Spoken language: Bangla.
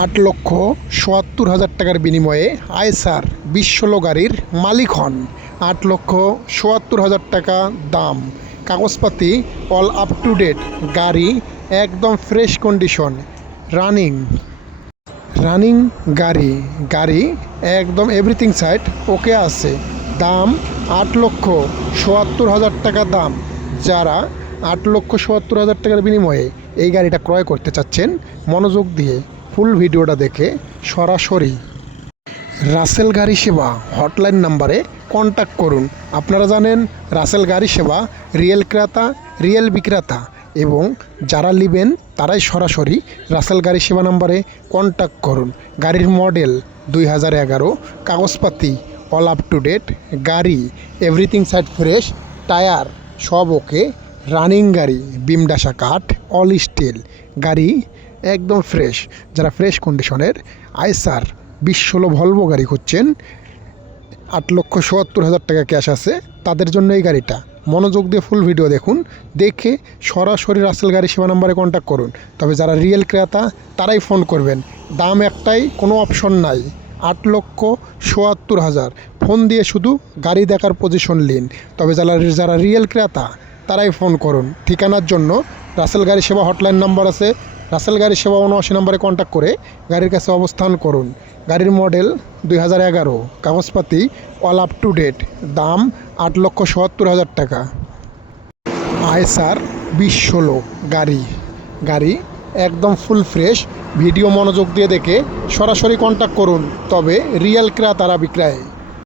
আট লক্ষ সোয়াত্তর হাজার টাকার বিনিময়ে আইসার বিশ ষোলো গাড়ির মালিক হন। আট লক্ষ সোয়াত্তর হাজার টাকা দাম। কাগজপাতি অল আপ টু ডেট গাড়ি একদম ফ্রেশ কন্ডিশন রানিং রানিং গাড়ি গাড়ি একদম এভরিথিং সাইড ওকে আছে। দাম আট লক্ষ সোয়াত্তর হাজার টাকা দাম। যারা আট লক্ষ সোয়াত্তর হাজার টাকার বিনিময়ে এই গাড়িটা ক্রয় করতে চাচ্ছেন, মনোযোগ দিয়ে ফুল ভিডিওটা দেখে সরাসরি রাসেল গাড়ি সেবা হটলাইন নাম্বারে কন্ট্যাক্ট করুন। আপনারা জানেন, রাসেল গাড়ি সেবা রিয়েল ক্রেতা, রিয়েল বিক্রেতা এবং যারা নেবেন, তারাই সরাসরি রাসেল গাড়ি সেবা নাম্বারে কন্ট্যাক্ট করুন। গাড়ির মডেল দুই হাজার এগারো, কাগজপাতি অল আপ টু ডেট গাড়ি এভরিথিং সাইড ফ্রেশ টায়ার সব ওকে রানিং গাড়ি বিমডাসা কাঠ, অল স্টিল গাড়ি একদম ফ্রেশ। যারা ফ্রেশ কন্ডিশনের আইসার বিশ ষোলো ভলভো গাড়ি খুঁজছেন, আট লক্ষ সত্তর হাজার টাকা ক্যাশ আছে, তাদের জন্য এই গাড়িটা। মনোযোগ দিয়ে ফুল ভিডিও দেখুন, দেখে সরাসরি রাসেল গাড়ি সেবা নাম্বারে কন্ট্যাক্ট করুন। তবে যারা রিয়েল ক্রেতা, তারাই ফোন করবেন। দাম একটাই, কোনো অপশন নাই। আট লক্ষ সোয়াত্তর হাজার। ফোন দিয়ে শুধু গাড়ি দেখার পজিশন লিন তবে যারা যারা রিয়েল ক্রেতা তারাই ফোন করুন। ঠিকানার জন্য রাসেল গাড়ি সেবা হটলাইন নাম্বার আছে। রাসেল গাড়ি সেবা উনআশি নম্বরে কন্ট্যাক্ট করে গাড়ির কাছে অবস্থান করুন। গাড়ির মডেল দুই হাজার এগারো, কাগজপাতি অল আপ টু ডেট দাম আট লক্ষ সত্তর হাজার টাকা। আইসার বিশ ষোলো, গাড়ি। গাড়ি একদম ফুল ফ্রেশ ভিডিও মনোযোগ দিয়ে দেখে সরাসরি কন্ট্যাক্ট করুন, তবে রিয়েল ক্রেতারা বিক্রয়।